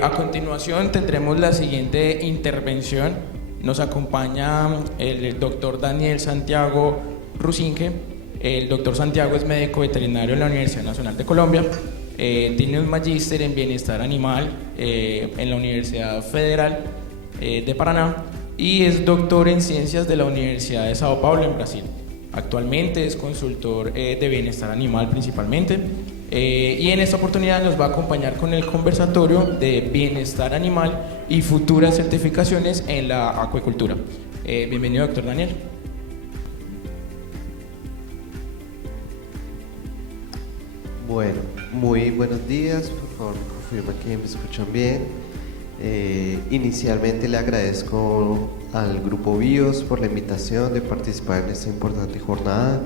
A continuación tendremos la siguiente intervención. Nos acompaña el doctor Daniel Santiago Rusinque. El doctor Santiago es médico veterinario en la Universidad Nacional de Colombia. Tiene un magíster en bienestar animal en la Universidad Federal de Paraná y es doctor en ciencias de la Universidad de Sao Paulo en Brasil. Actualmente es consultor de bienestar animal principalmente. Y en esta oportunidad nos va a acompañar con el conversatorio de bienestar animal y futuras certificaciones en la acuicultura. Bienvenido, doctor Daniel. Bueno, muy buenos días, por favor confirma que me escuchan bien. Inicialmente le agradezco al Grupo BIOS por la invitación de participar en esta importante jornada.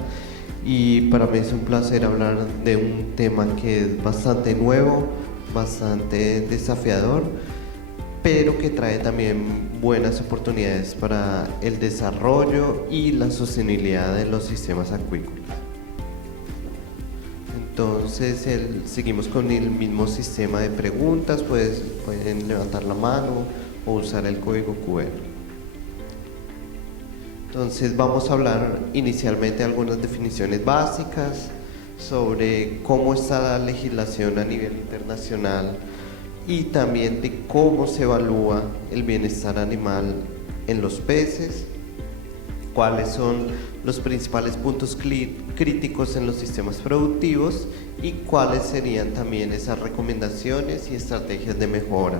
Y para mí es un placer hablar de un tema que es bastante nuevo, bastante desafiador, pero que trae también buenas oportunidades para el desarrollo y la sostenibilidad de los sistemas acuícolas. Entonces, seguimos con el mismo sistema de preguntas, pueden levantar la mano o usar el código QR. Entonces vamos a hablar inicialmente de algunas definiciones básicas sobre cómo está la legislación a nivel internacional y también de cómo se evalúa el bienestar animal en los peces, cuáles son los principales puntos críticos en los sistemas productivos y cuáles serían también esas recomendaciones y estrategias de mejora.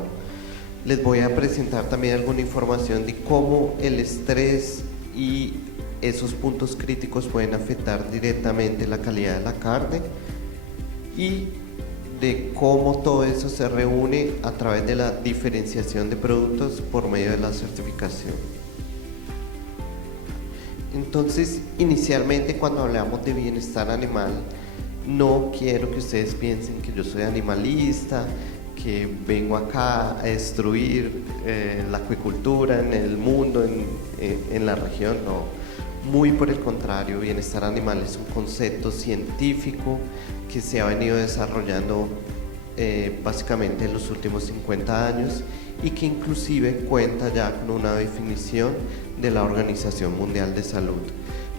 Les voy a presentar también alguna información de cómo el estrés y esos puntos críticos pueden afectar directamente la calidad de la carne y de cómo todo eso se reúne a través de la diferenciación de productos por medio de la certificación. Entonces, inicialmente cuando hablamos de bienestar animal, no quiero que ustedes piensen que yo soy animalista, que vengo acá a destruir la acuicultura en el mundo, en la región, no. Muy por el contrario, bienestar animal es un concepto científico que se ha venido desarrollando básicamente en los últimos 50 años y que inclusive cuenta ya con una definición de la Organización Mundial de Salud.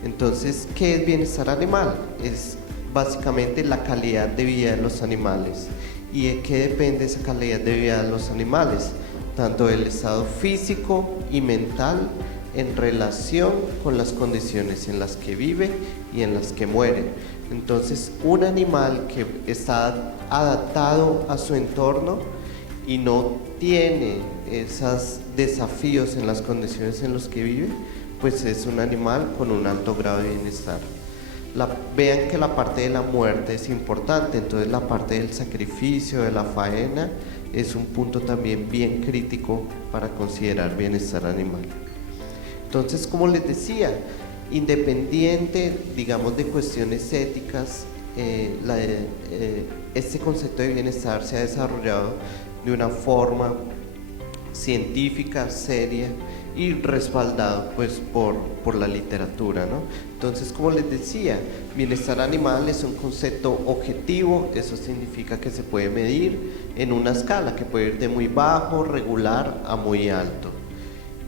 Entonces, ¿qué es bienestar animal? Es básicamente la calidad de vida de los animales. ¿Y de qué depende esa calidad de vida de los animales? Tanto del estado físico y mental en relación con las condiciones en las que vive y en las que muere. Entonces, un animal que está adaptado a su entorno y no tiene esos desafíos en las condiciones en las que vive, pues es un animal con un alto grado de bienestar. Vean que la parte de la muerte es importante, entonces la parte del sacrificio, de la faena, es un punto también bien crítico para considerar bienestar animal. Entonces, como les decía, independiente, digamos, de cuestiones éticas, este concepto de bienestar se ha desarrollado de una forma científica, seria y respaldado pues por la literatura, ¿no? Entonces, como les decía, bienestar animal es un concepto objetivo, eso significa que se puede medir en una escala que puede ir de muy bajo, regular a muy alto.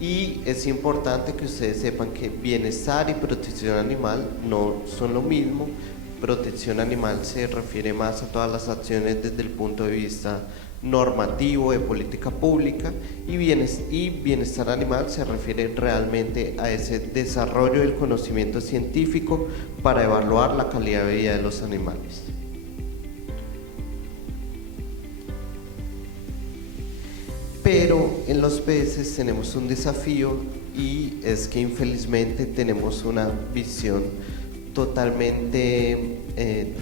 Y es importante que ustedes sepan que bienestar y protección animal no son lo mismo. Protección animal se refiere más a todas las acciones desde el punto de vista normativo de política pública y bienestar animal se refiere realmente a ese desarrollo del conocimiento científico para evaluar la calidad de vida de los animales. Pero en los peces tenemos un desafío y es que infelizmente tenemos una visión totalmente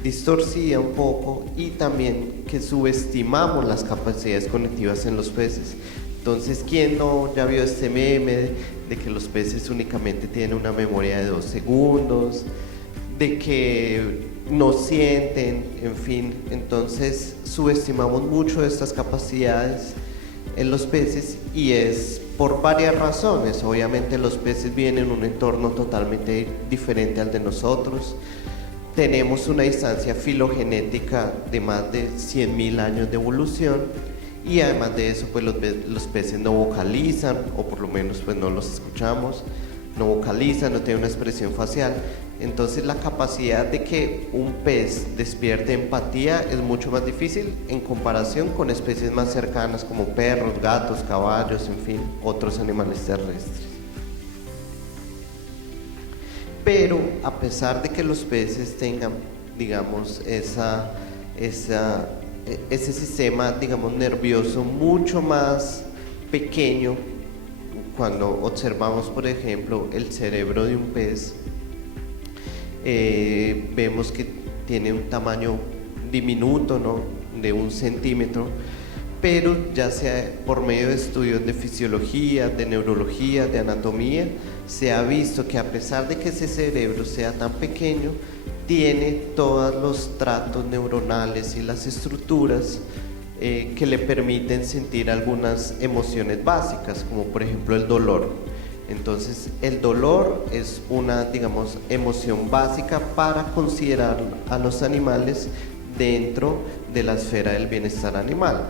distorcida un poco y también que subestimamos las capacidades cognitivas en los peces. Entonces, ¿quién no ya vio este meme de que los peces únicamente tienen una memoria de 2 segundos, de que no sienten, en fin? Entonces subestimamos mucho estas capacidades en los peces y es por varias razones. Obviamente los peces viven en un entorno totalmente diferente al de nosotros. Tenemos una distancia filogenética de más de 100.000 años de evolución y además de eso pues los peces no vocalizan, o por lo menos pues no los escuchamos, no vocalizan, no tienen una expresión facial. Entonces la capacidad de que un pez despierte empatía es mucho más difícil en comparación con especies más cercanas como perros, gatos, caballos, en fin, otros animales terrestres. Pero a pesar de que los peces tengan, digamos, ese sistema, digamos, nervioso mucho más pequeño, cuando observamos, por ejemplo, el cerebro de un pez, vemos que tiene un tamaño diminuto, ¿no?, de 1 centímetro, pero ya sea por medio de estudios de fisiología, de neurología, de anatomía, se ha visto que a pesar de que ese cerebro sea tan pequeño, tiene todos los tratos neuronales y las estructuras que le permiten sentir algunas emociones básicas, como por ejemplo el dolor. Entonces, el dolor es una, digamos, emoción básica para considerar a los animales dentro de la esfera del bienestar animal,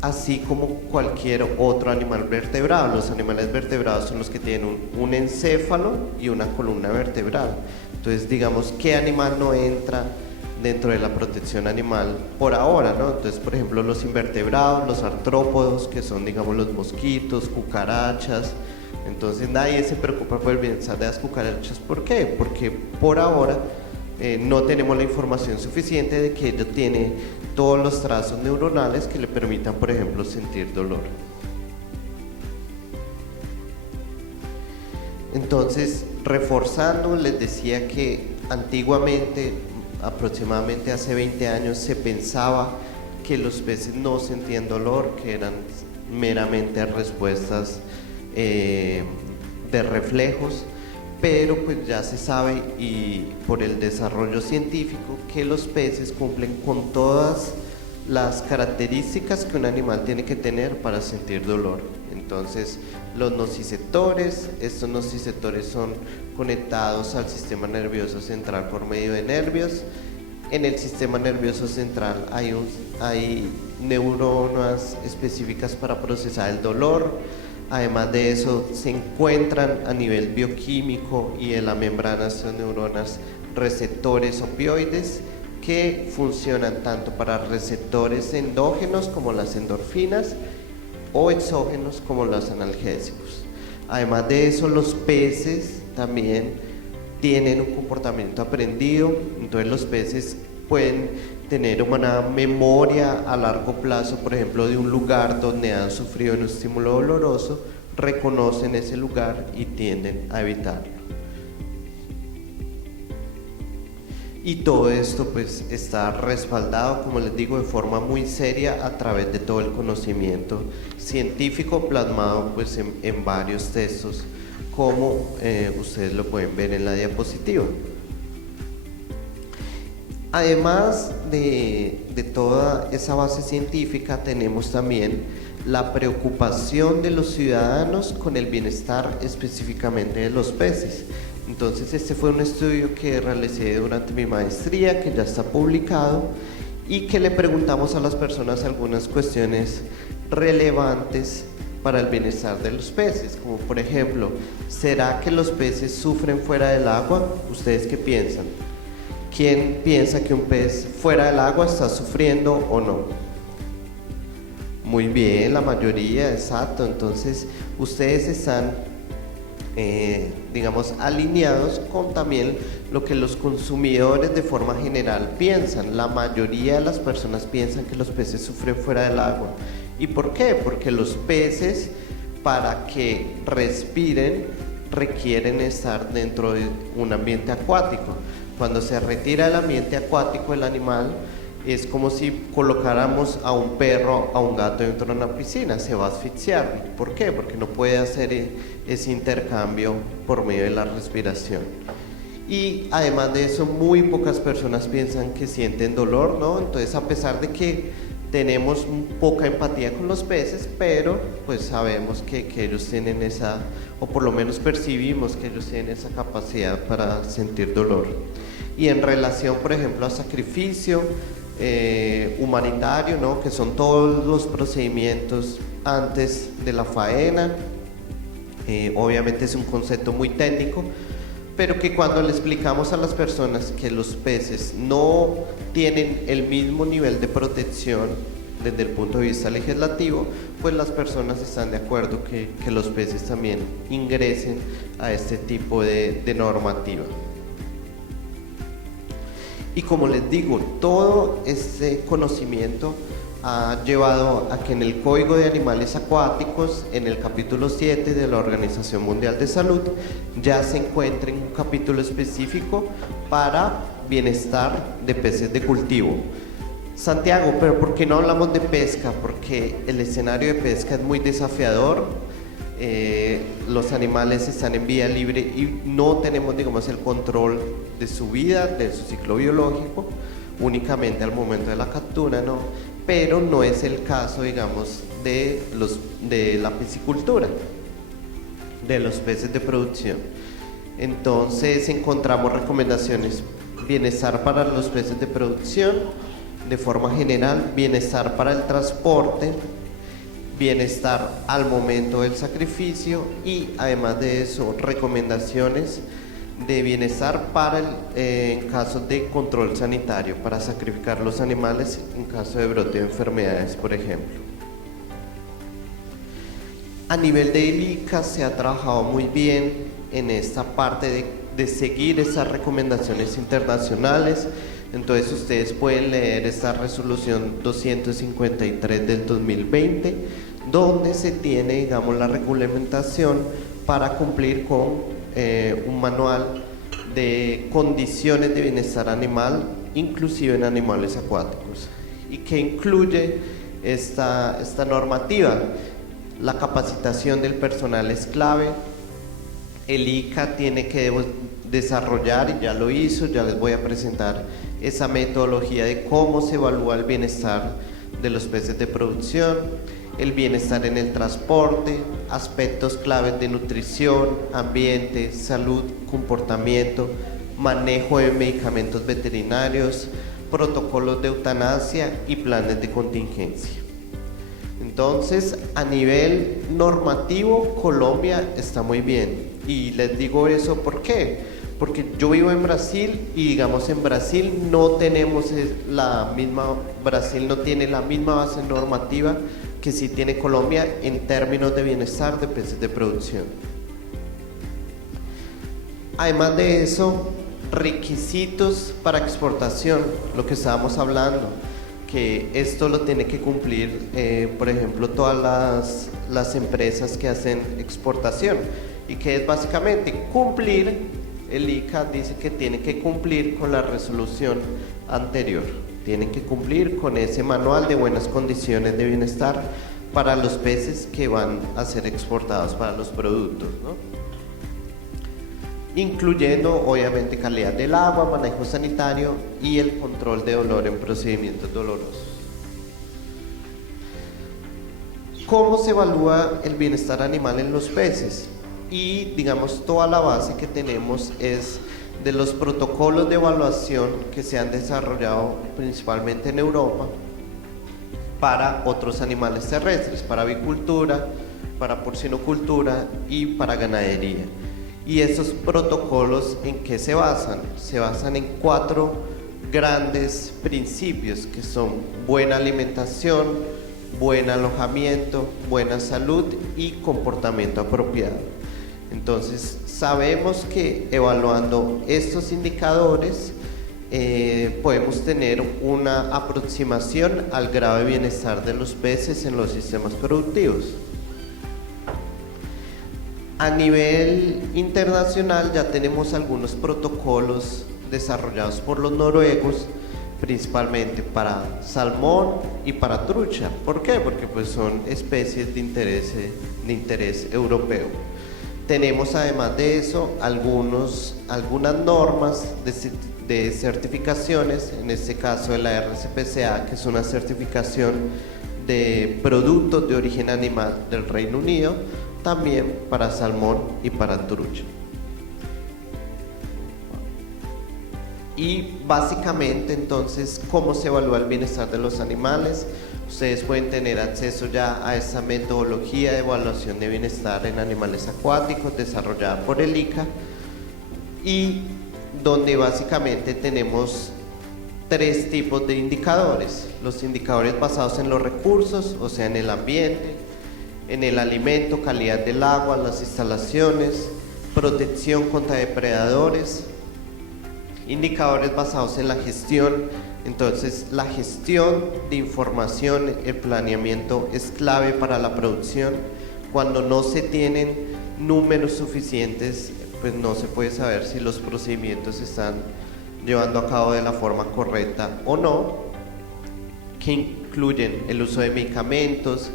así como cualquier otro animal vertebrado. Los animales vertebrados son los que tienen un encéfalo y una columna vertebral. Entonces, digamos, ¿qué animal no entra dentro de la protección animal por ahora, ¿no? Entonces, por ejemplo, los invertebrados, los artrópodos, que son, digamos, los mosquitos, cucarachas. Entonces nadie se preocupa por el bienestar de las cucarachas. ¿Por qué? Porque por ahora no tenemos la información suficiente de que ello tiene todos los trazos neuronales que le permitan, por ejemplo, sentir dolor. Entonces, reforzando, les decía que antiguamente, aproximadamente hace 20 años, se pensaba que los peces no sentían dolor, que eran meramente respuestas de reflejos, pero pues ya se sabe, y por el desarrollo científico, que los peces cumplen con todas las características que un animal tiene que tener para sentir dolor. Entonces, los nociceptores, estos nociceptores son conectados al sistema nervioso central por medio de nervios. En el sistema nervioso central hay neuronas específicas para procesar el dolor. Además de eso, se encuentran a nivel bioquímico y en la membrana de estas neuronas receptores opioides que funcionan tanto para receptores endógenos como las endorfinas o exógenos como los analgésicos. Además de eso, los peces también tienen un comportamiento aprendido. Entonces los peces pueden tener una memoria a largo plazo, por ejemplo, de un lugar donde han sufrido un estímulo doloroso, reconocen ese lugar y tienden a evitarlo. Y todo esto pues está respaldado, como les digo, de forma muy seria a través de todo el conocimiento científico plasmado pues en varios textos, como ustedes lo pueden ver en la diapositiva. Además de toda esa base científica, tenemos también la preocupación de los ciudadanos con el bienestar específicamente de los peces. Entonces, este fue un estudio que realicé durante mi maestría, que ya está publicado, y que le preguntamos a las personas algunas cuestiones relevantes para el bienestar de los peces, como por ejemplo, ¿será que los peces sufren fuera del agua? ¿Ustedes qué piensan? ¿Quién piensa que un pez fuera del agua está sufriendo o no? Muy bien, la mayoría, exacto. Entonces, ustedes están, digamos, alineados con también lo que los consumidores de forma general piensan. La mayoría de las personas piensan que los peces sufren fuera del agua. ¿Y por qué? Porque los peces, para que respiren, requieren estar dentro de un ambiente acuático. Cuando se retira del ambiente acuático el animal, es como si colocáramos a un perro, a un gato dentro de una piscina, se va a asfixiar. ¿Por qué? Porque no puede hacer ese intercambio por medio de la respiración. Y además de eso, muy pocas personas piensan que sienten dolor, ¿no? Entonces, a pesar de que tenemos poca empatía con los peces, pero pues sabemos que ellos tienen esa, o por lo menos percibimos que ellos tienen esa capacidad para sentir dolor. Y en relación, por ejemplo, a sacrificio, humanitario, ¿no? Que son todos los procedimientos antes de la faena. Obviamente es un concepto muy técnico, pero que cuando le explicamos a las personas que los peces no tienen el mismo nivel de protección desde el punto de vista legislativo, pues las personas están de acuerdo que los peces también ingresen a este tipo de normativa. Y como les digo, todo este conocimiento ha llevado a que en el Código de Animales Acuáticos, en el capítulo 7 de la Organización Mundial de Salud, ya se encuentre un capítulo específico para bienestar de peces de cultivo. Santiago, pero ¿por qué no hablamos de pesca? Porque el escenario de pesca es muy desafiador, los animales están en vía libre y no tenemos, digamos, el control de su vida, de su ciclo biológico, únicamente al momento de la captura, ¿no? Pero no es el caso, digamos, de la piscicultura, de los peces de producción. Entonces encontramos recomendaciones: bienestar para los peces de producción, de forma general, bienestar para el transporte, bienestar al momento del sacrificio y además de eso recomendaciones de bienestar para en casos de control sanitario, para sacrificar los animales en caso de brote de enfermedades, por ejemplo. A nivel de ILICA se ha trabajado muy bien en esta parte de seguir esas recomendaciones internacionales. Entonces ustedes pueden leer esta resolución 253 del 2020, donde se tiene, digamos, la reglamentación para cumplir con un manual de condiciones de bienestar animal, inclusive en animales acuáticos, y que incluye esta normativa. La capacitación del personal es clave. El ICA tiene que desarrollar, y ya lo hizo, ya les voy a presentar esa metodología de cómo se evalúa el bienestar de los peces de producción, el bienestar en el transporte, aspectos claves de nutrición, ambiente, salud, comportamiento, manejo de medicamentos veterinarios, protocolos de eutanasia y planes de contingencia. Entonces, a nivel normativo, Colombia está muy bien. Y les digo eso, ¿por qué? Porque yo vivo en Brasil y, digamos, en Brasil no tenemos Brasil no tiene la misma base normativa que sí tiene Colombia en términos de bienestar de peces de producción. Además de eso, requisitos para exportación, lo que estábamos hablando, que esto lo tiene que cumplir, por ejemplo, todas las empresas que hacen exportación, y que es básicamente cumplir. El ICA dice que tiene que cumplir con la resolución anterior, tienen que cumplir con ese manual de buenas condiciones de bienestar para los peces que van a ser exportados para los productos, ¿no? Incluyendo obviamente calidad del agua, manejo sanitario y el control de dolor en procedimientos dolorosos. ¿Cómo se evalúa el bienestar animal en los peces? Y, digamos, toda la base que tenemos es de los protocolos de evaluación que se han desarrollado principalmente en Europa para otros animales terrestres, para avicultura, para porcinocultura y para ganadería. Y esos protocolos, ¿en qué se basan? Se basan en 4 grandes principios, que son buena alimentación, buen alojamiento, buena salud y comportamiento apropiado. Entonces, sabemos que evaluando estos indicadores podemos tener una aproximación al grado de bienestar de los peces en los sistemas productivos. A nivel internacional ya tenemos algunos protocolos desarrollados por los noruegos, principalmente para salmón y para trucha. ¿Por qué? Porque pues son especies de interés europeo. Tenemos además de eso algunas normas de certificaciones, en este caso de la RCPCA, que es una certificación de productos de origen animal del Reino Unido, también para salmón y para trucha. Y básicamente entonces, ¿cómo se evalúa el bienestar de los animales? Ustedes pueden tener acceso ya a esta metodología de evaluación de bienestar en animales acuáticos desarrollada por el ICA, y donde básicamente tenemos 3 tipos de indicadores: los indicadores basados en los recursos, o sea, en el ambiente, en el alimento, calidad del agua, las instalaciones, protección contra depredadores; indicadores basados en la gestión. Entonces, la gestión de información, el planeamiento es clave para la producción. Cuando no se tienen números suficientes, pues no se puede saber si los procedimientos se están llevando a cabo de la forma correcta o no, que incluyen el uso de medicamentos,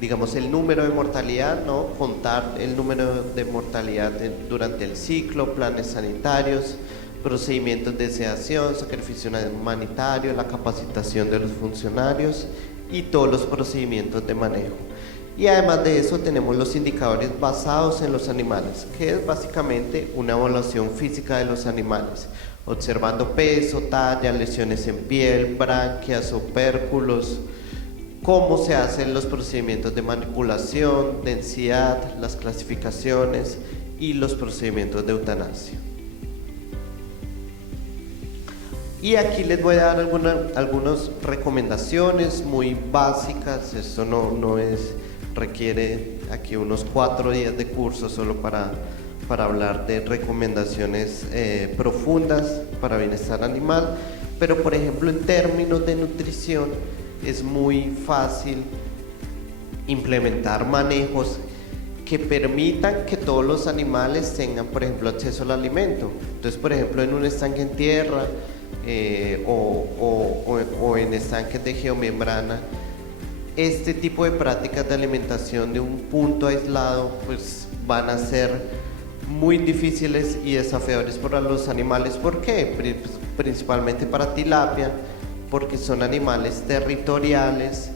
digamos el número de mortalidad, ¿no? Contar el número de mortalidad durante el ciclo, planes sanitarios, procedimientos de sedación, sacrificio humanitario, la capacitación de los funcionarios y todos los procedimientos de manejo. Y además de eso tenemos los indicadores basados en los animales, que es básicamente una evaluación física de los animales, observando peso, talla, lesiones en piel, branquias, opérculos, cómo se hacen los procedimientos de manipulación, densidad, las clasificaciones y los procedimientos de eutanasia. Y aquí les voy a dar algunas recomendaciones muy básicas. Esto no requiere aquí unos 4 días de curso solo para hablar de recomendaciones profundas para bienestar animal, pero por ejemplo en términos de nutrición es muy fácil implementar manejos que permitan que todos los animales tengan, por ejemplo, acceso al alimento. Entonces, por ejemplo, en un estanque en tierra o en estanques de geomembrana, este tipo de prácticas de alimentación de un punto aislado pues van a ser muy difíciles y desafiadores para los animales. ¿Por qué? Principalmente para tilapia, porque son animales territoriales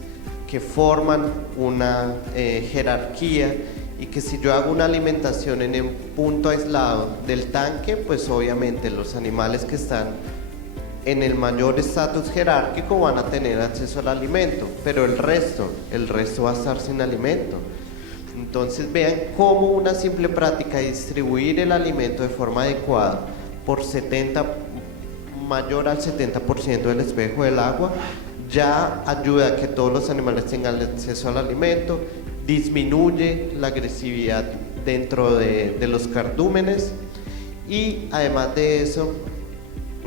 que forman una jerarquía, y que si yo hago una alimentación en un punto aislado del tanque, pues obviamente los animales que están en el mayor estatus jerárquico van a tener acceso al alimento, pero el resto va a estar sin alimento. Entonces vean cómo una simple práctica de distribuir el alimento de forma adecuada por mayor al 70% del espejo del agua ya ayuda a que todos los animales tengan acceso al alimento, disminuye la agresividad dentro de los cardúmenes, y además de eso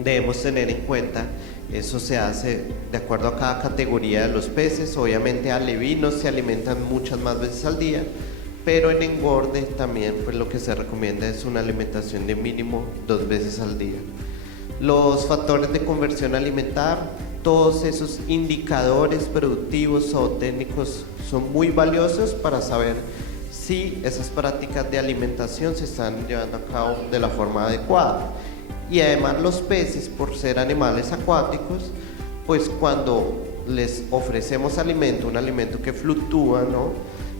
debemos tener en cuenta, eso se hace de acuerdo a cada categoría de los peces. Obviamente alevinos se alimentan muchas más veces al día, pero en engorde también pues lo que se recomienda es una alimentación de mínimo 2 veces al día. Los factores de conversión alimentar, todos esos indicadores productivos o técnicos son muy valiosos para saber si esas prácticas de alimentación se están llevando a cabo de la forma adecuada. Y además los peces, por ser animales acuáticos, pues cuando les ofrecemos alimento, un alimento que fluctúa, ¿no?,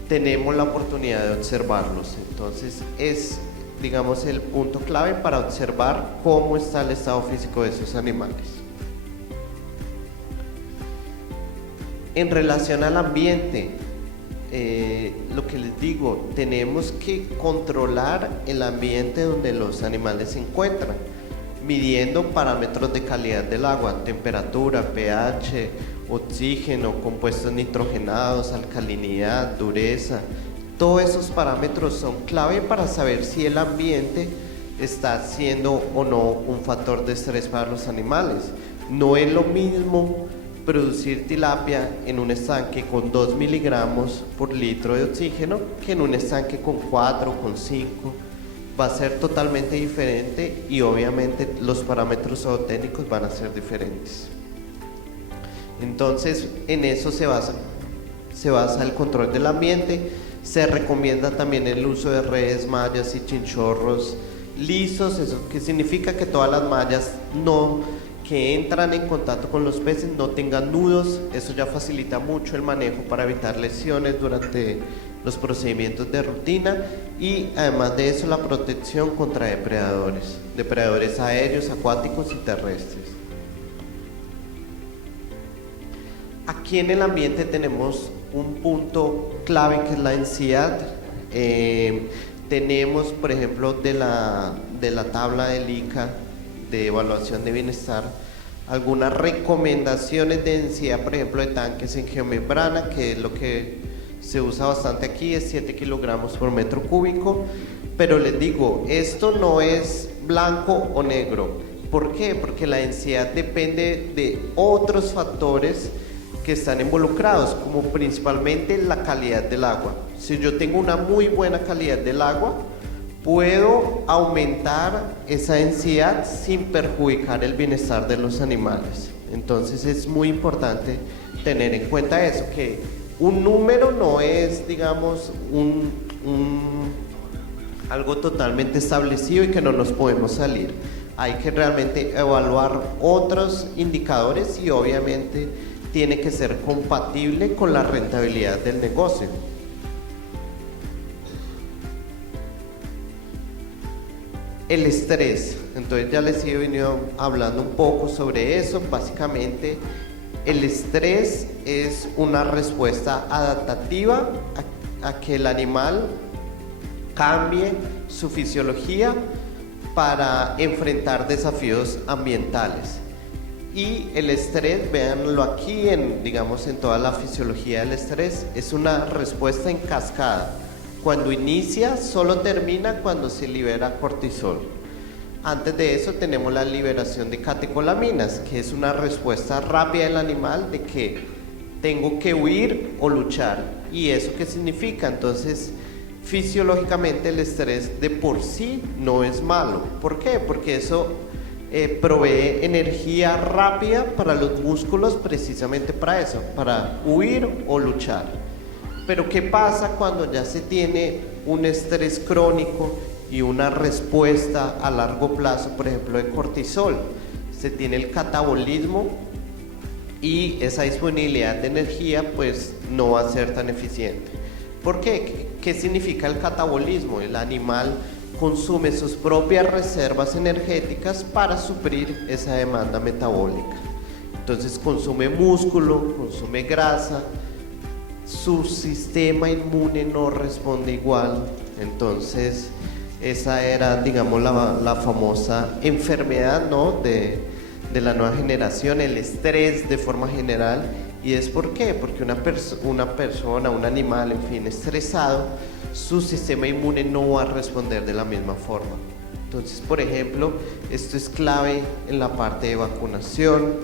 tenemos la oportunidad de observarlos. Entonces es, digamos, el punto clave para observar cómo está el estado físico de esos animales. En relación al ambiente, lo que les digo, tenemos que controlar el ambiente donde los animales se encuentran, midiendo parámetros de calidad del agua, temperatura, pH, oxígeno, compuestos nitrogenados, alcalinidad, dureza. Todos esos parámetros son clave para saber si el ambiente está siendo o no un factor de estrés para los animales. No es lo mismo producir tilapia en un estanque con 2 miligramos por litro de oxígeno que en un estanque con 4, con 5. Va a ser totalmente diferente, y obviamente los parámetros zootécnicos van a ser diferentes. Entonces en eso se basa el control del ambiente. Se recomienda también el uso de redes, mallas y chinchorros lisos. Eso que significa que todas las mallas que entran en contacto con los peces no tengan nudos. Eso ya facilita mucho el manejo para evitar lesiones durante los procedimientos de rutina y además de eso la protección contra depredadores aéreos, acuáticos y terrestres. Aquí en el ambiente tenemos un punto clave que es la ENCIAD. Tenemos, por ejemplo, de la tabla del ICA de evaluación de bienestar, algunas recomendaciones de densidad, por ejemplo, de tanques en geomembrana, que es lo que se usa bastante aquí, es 7 kilogramos por metro cúbico, pero les digo, esto no es blanco o negro. ¿Por qué? Porque la densidad depende de otros factores que están involucrados, como principalmente la calidad del agua. Si yo tengo una muy buena calidad del agua, puedo aumentar esa densidad sin perjudicar el bienestar de los animales. Entonces es muy importante tener en cuenta eso, que un número no es, digamos, algo totalmente establecido y que no nos podemos salir. Hay que realmente evaluar otros indicadores y obviamente tiene que ser compatible con la rentabilidad del negocio. El estrés, entonces ya les he venido hablando un poco sobre eso. Básicamente el estrés es una respuesta adaptativa a que el animal cambie su fisiología para enfrentar desafíos ambientales. Y el estrés, véanlo aquí digamos en toda la fisiología del estrés, es una respuesta en cascada. Cuando inicia, solo termina cuando se libera cortisol. Antes de eso tenemos la liberación de catecolaminas, que es una respuesta rápida del animal de que tengo que huir o luchar. ¿Y eso qué significa? Entonces, fisiológicamente el estrés de por sí no es malo. ¿Por qué? Porque eso provee energía rápida para los músculos, precisamente para eso, para huir o luchar. Pero ¿qué pasa cuando ya se tiene un estrés crónico y una respuesta a largo plazo, por ejemplo, de cortisol? Se tiene el catabolismo y esa disponibilidad de energía pues no va a ser tan eficiente. ¿Por qué? ¿Qué significa el catabolismo? El animal consume sus propias reservas energéticas para suplir esa demanda metabólica. Entonces consume músculo, consume grasa, su sistema inmune no responde igual. Entonces esa era, digamos, la famosa enfermedad, ¿no?, de la nueva generación, el estrés de forma general. ¿Y es por qué? Porque una persona, un animal, en fin, estresado, su sistema inmune no va a responder de la misma forma. Entonces, por ejemplo, esto es clave en la parte de vacunación.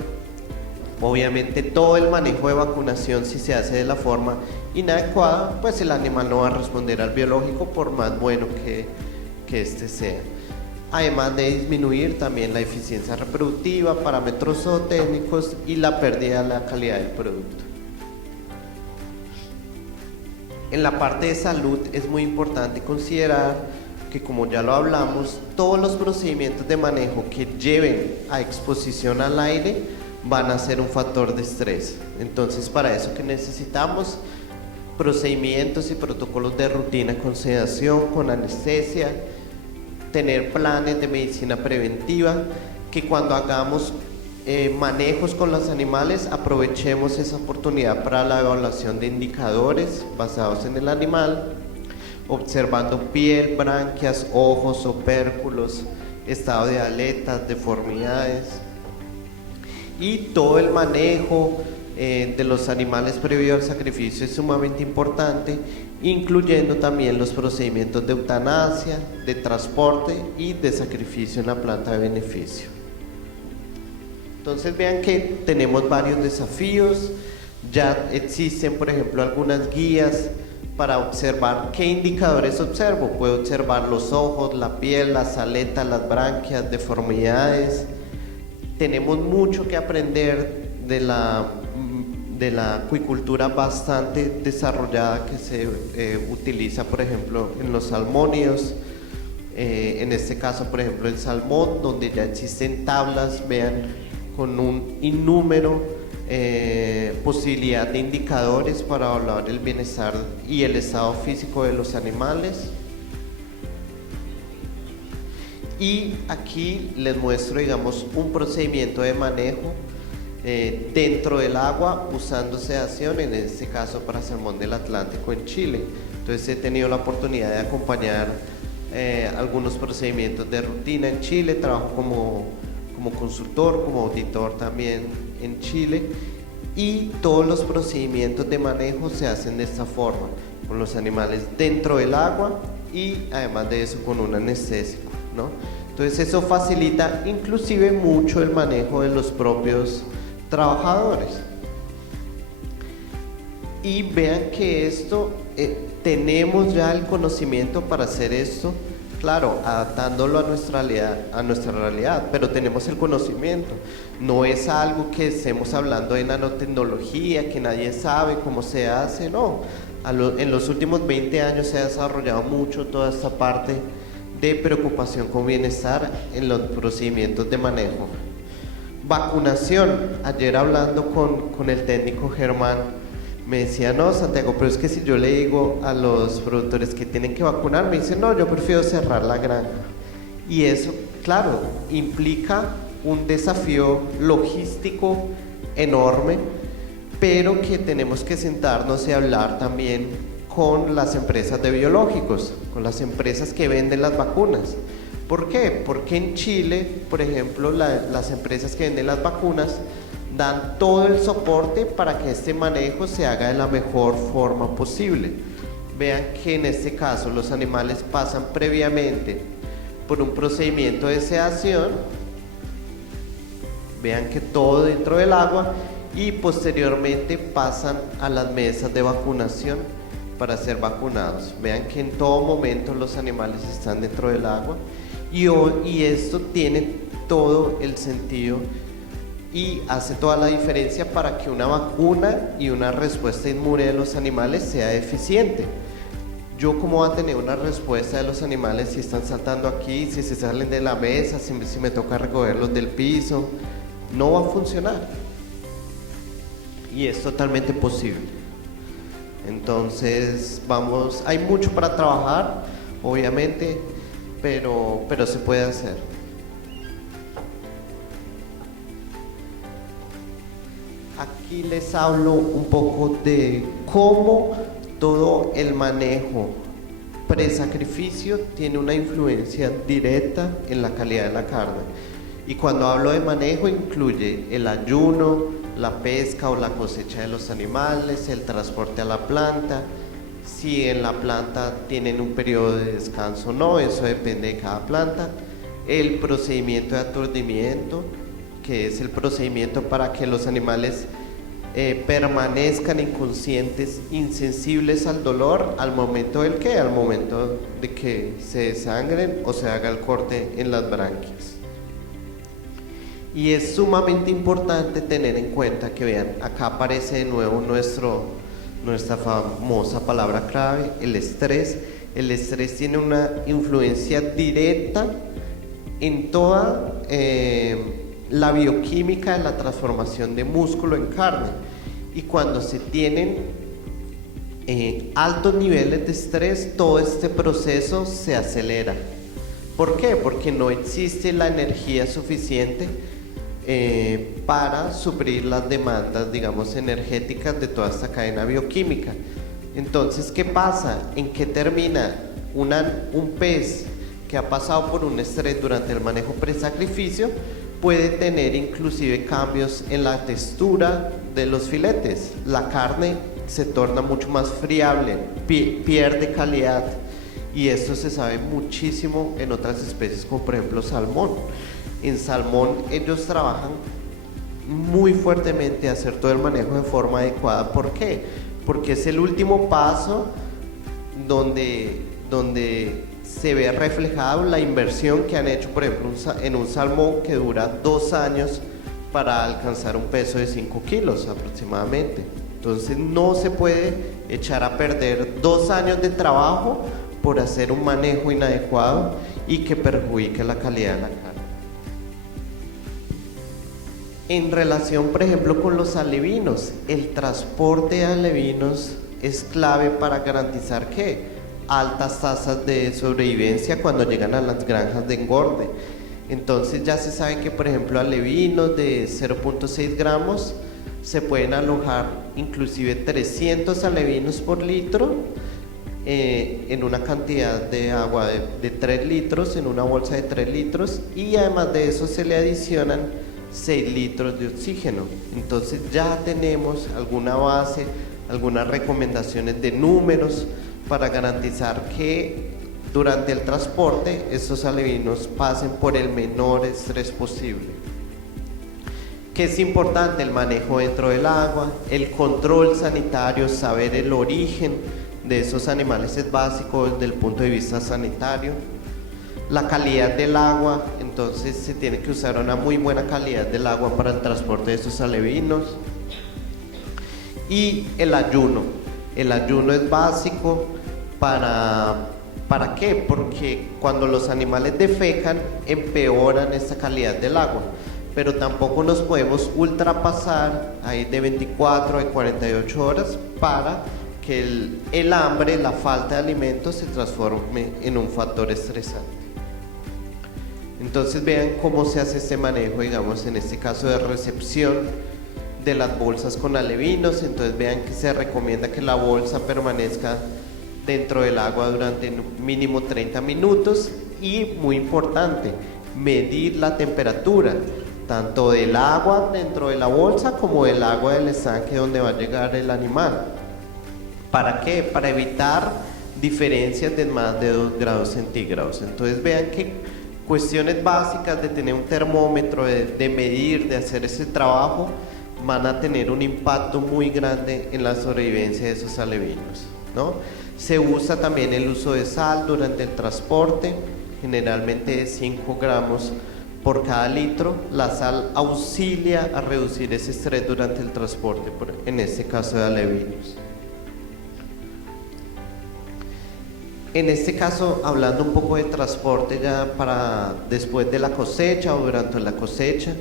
Obviamente todo el manejo de vacunación, si se hace de la forma inadecuada, pues el animal no va a responder al biológico por más bueno que este sea. Además de disminuir también la eficiencia reproductiva, parámetros zootécnicos y la pérdida de la calidad del producto. En la parte de salud es muy importante considerar que, como ya lo hablamos, todos los procedimientos de manejo que lleven a exposición al aire van a ser un factor de estrés. Entonces, para eso que necesitamos procedimientos y protocolos de rutina con sedación, con anestesia, tener planes de medicina preventiva, que cuando hagamos manejos con los animales aprovechemos esa oportunidad para la evaluación de indicadores basados en el animal, observando piel, branquias, ojos, opérculos, estado de aletas, deformidades. Y todo el manejo de los animales previo al sacrificio es sumamente importante, incluyendo también los procedimientos de eutanasia, de transporte y de sacrificio en la planta de beneficio. Entonces vean que tenemos varios desafíos. Ya existen, por ejemplo, algunas guías para observar qué indicadores observo. Puedo observar los ojos, la piel, las aletas, las branquias, deformidades. Tenemos mucho que aprender de la acuicultura bastante desarrollada que se utiliza, por ejemplo, en los salmónidos. En este caso, por ejemplo, el salmón, donde ya existen tablas, vean, con un innúmero posibilidad de indicadores para evaluar el bienestar y el estado físico de los animales. Y aquí les muestro, digamos, un procedimiento de manejo dentro del agua usando sedación, en este caso para salmón del Atlántico en Chile. Entonces he tenido la oportunidad de acompañar algunos procedimientos de rutina en Chile, trabajo como consultor, como auditor también en Chile, y todos los procedimientos de manejo se hacen de esta forma, con los animales dentro del agua y además de eso con un anestésico, ¿no? Entonces eso facilita inclusive mucho el manejo de los propios trabajadores. Y vean que esto, tenemos ya el conocimiento para hacer esto, claro, adaptándolo a nuestra realidad, pero tenemos el conocimiento. No es algo que estemos hablando de nanotecnología, que nadie sabe cómo se hace, no. En los últimos 20 años se ha desarrollado mucho toda esta parte de preocupación con bienestar en los procedimientos de manejo. Vacunación. Ayer hablando con el técnico Germán, me decía, no, Santiago, pero es que si yo le digo a los productores que tienen que vacunar, me dicen, no, yo prefiero cerrar la granja. Y eso, claro, implica un desafío logístico enorme, pero que tenemos que sentarnos y hablar también con las empresas de biológicos, con las empresas que venden las vacunas. ¿Por qué? Porque en Chile, por ejemplo, las empresas que venden las vacunas dan todo el soporte para que este manejo se haga de la mejor forma posible. Vean que en este caso los animales pasan previamente por un procedimiento de sedación, vean que todo dentro del agua, y posteriormente pasan a las mesas de vacunación para ser vacunados. Vean que en todo momento los animales están dentro del agua, y esto tiene todo el sentido y hace toda la diferencia para que una vacuna y una respuesta inmune de los animales sea eficiente. Yo, ¿cómo voy a tener una respuesta de los animales si están saltando aquí, si se salen de la mesa, si me toca recogerlos del piso? No va a funcionar. Y es totalmente posible. Entonces, hay mucho para trabajar, obviamente, pero se puede hacer. Aquí les hablo un poco de cómo todo el manejo pre-sacrificio tiene una influencia directa en la calidad de la carne. Y cuando hablo de manejo incluye el ayuno, la pesca o la cosecha de los animales, el transporte a la planta, si en la planta tienen un periodo de descanso o no, eso depende de cada planta, el procedimiento de aturdimiento, que es el procedimiento para que los animales permanezcan inconscientes, insensibles al dolor al momento al momento de que se desangren o se haga el corte en las branquias. Y es sumamente importante tener en cuenta que, vean, acá aparece de nuevo nuestra famosa palabra clave, el estrés. El estrés tiene una influencia directa en toda la bioquímica de la transformación de músculo en carne, y cuando se tienen altos niveles de estrés, todo este proceso se acelera. ¿Por qué? Porque no existe la energía suficiente para suplir las demandas, digamos, energéticas de toda esta cadena bioquímica. Entonces, ¿qué pasa? ¿En qué termina? Un pez que ha pasado por un estrés durante el manejo pre-sacrificio puede tener inclusive cambios en la textura de los filetes. La carne se torna mucho más friable, pierde calidad, y esto se sabe muchísimo en otras especies como por ejemplo salmón. En salmón ellos trabajan muy fuertemente a hacer todo el manejo de forma adecuada. ¿Por qué? Porque es el último paso donde se ve reflejada la inversión que han hecho, por ejemplo, en un salmón que dura 2 años para alcanzar un peso de 5 kilos aproximadamente. Entonces no se puede echar a perder 2 años de trabajo por hacer un manejo inadecuado y que perjudique la calidad de la carne. En relación, por ejemplo, con los alevinos, el transporte de alevinos es clave para garantizar que altas tasas de sobrevivencia cuando llegan a las granjas de engorde. Entonces ya se sabe que, por ejemplo, alevinos de 0.6 gramos se pueden alojar inclusive 300 alevinos por litro en una cantidad de agua de 3 litros, en una bolsa de 3 litros, y además de eso se le adicionan 6 litros de oxígeno. Entonces ya tenemos alguna base, algunas recomendaciones de números para garantizar que durante el transporte estos alevinos pasen por el menor estrés posible. Que es importante el manejo dentro del agua, el control sanitario, saber el origen de esos animales es básico desde el punto de vista sanitario. La calidad del agua, entonces se tiene que usar una muy buena calidad del agua para el transporte de esos alevinos. Y el ayuno es básico ¿para qué? Porque cuando los animales defecan empeoran esta calidad del agua, pero tampoco nos podemos ultrapasar ahí de 24 a 48 horas para que el hambre, la falta de alimentos se transforme en un factor estresante. Entonces vean cómo se hace este manejo, digamos en este caso de recepción de las bolsas con alevinos. Entonces vean que se recomienda que la bolsa permanezca dentro del agua durante mínimo 30 minutos y, muy importante, medir la temperatura tanto del agua dentro de la bolsa como del agua del estanque donde va a llegar el animal. ¿Para qué? Para evitar diferencias de más de 2 grados centígrados. Entonces vean que cuestiones básicas de tener un termómetro, de medir, de hacer ese trabajo, van a tener un impacto muy grande en la sobrevivencia de esos alevinos, ¿no? Se usa también el uso de sal durante el transporte, generalmente de 5 gramos por cada litro. La sal auxilia a reducir ese estrés durante el transporte, en este caso de alevinos. En este caso, hablando un poco de transporte ya para después de la cosecha o durante la cosecha,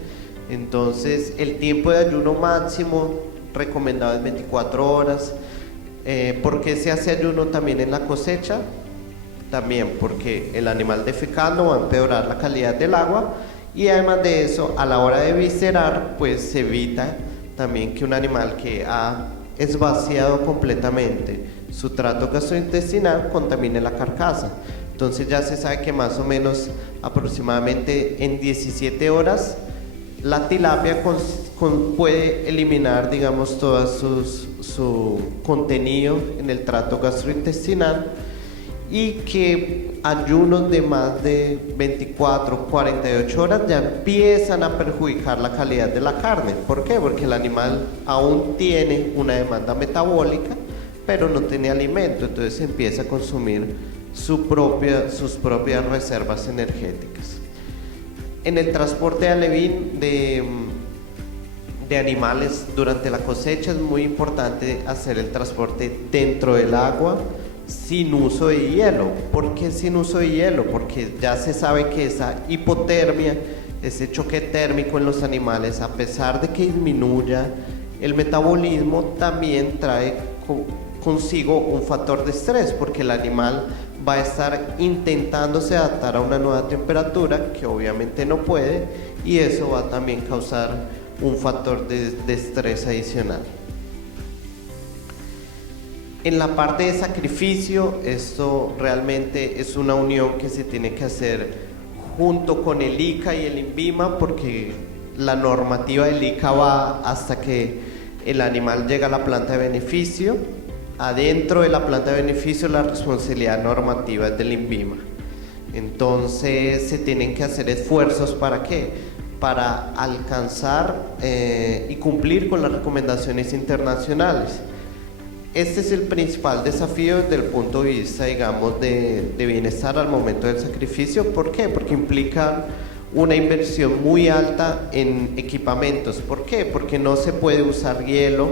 entonces el tiempo de ayuno máximo recomendado es 24 horas. ¿Por qué se hace ayuno también en la cosecha? También porque el animal defecando va a empeorar la calidad del agua, y además de eso, a la hora de viscerar, pues se evita también que un animal que ha esvaciado completamente su tracto gastrointestinal contamine la carcasa. Entonces ya se sabe que más o menos aproximadamente en 17 horas la tilapia puede eliminar, digamos, todo su contenido en el tracto gastrointestinal, y que ayunos de más de 24, 48 horas ya empiezan a perjudicar la calidad de la carne. ¿Por qué? Porque el animal aún tiene una demanda metabólica, pero no tiene alimento, entonces empieza a consumir sus propias reservas energéticas. En el transporte de alevín de animales durante la cosecha es muy importante hacer el transporte dentro del agua, sin uso de hielo. ¿Por qué sin uso de hielo? Porque ya se sabe que esa hipotermia, ese choque térmico en los animales, a pesar de que disminuya el metabolismo, también trae consigo un factor de estrés, porque el animal va a estar intentándose adaptar a una nueva temperatura que obviamente no puede, y eso va a también causar un factor de estrés adicional. En la parte de sacrificio, esto realmente es una unión que se tiene que hacer junto con el ICA y el INVIMA, porque la normativa del ICA va hasta que el animal llega a la planta de beneficio. Adentro de la planta de beneficio la responsabilidad normativa es del INVIMA. Entonces se tienen que hacer esfuerzos ¿para qué? Para alcanzar y cumplir con las recomendaciones internacionales. Este es el principal desafío desde el punto de vista, digamos, de bienestar al momento del sacrificio. ¿Por qué? Porque implica una inversión muy alta en equipamientos. ¿Por qué? Porque no se puede usar hielo,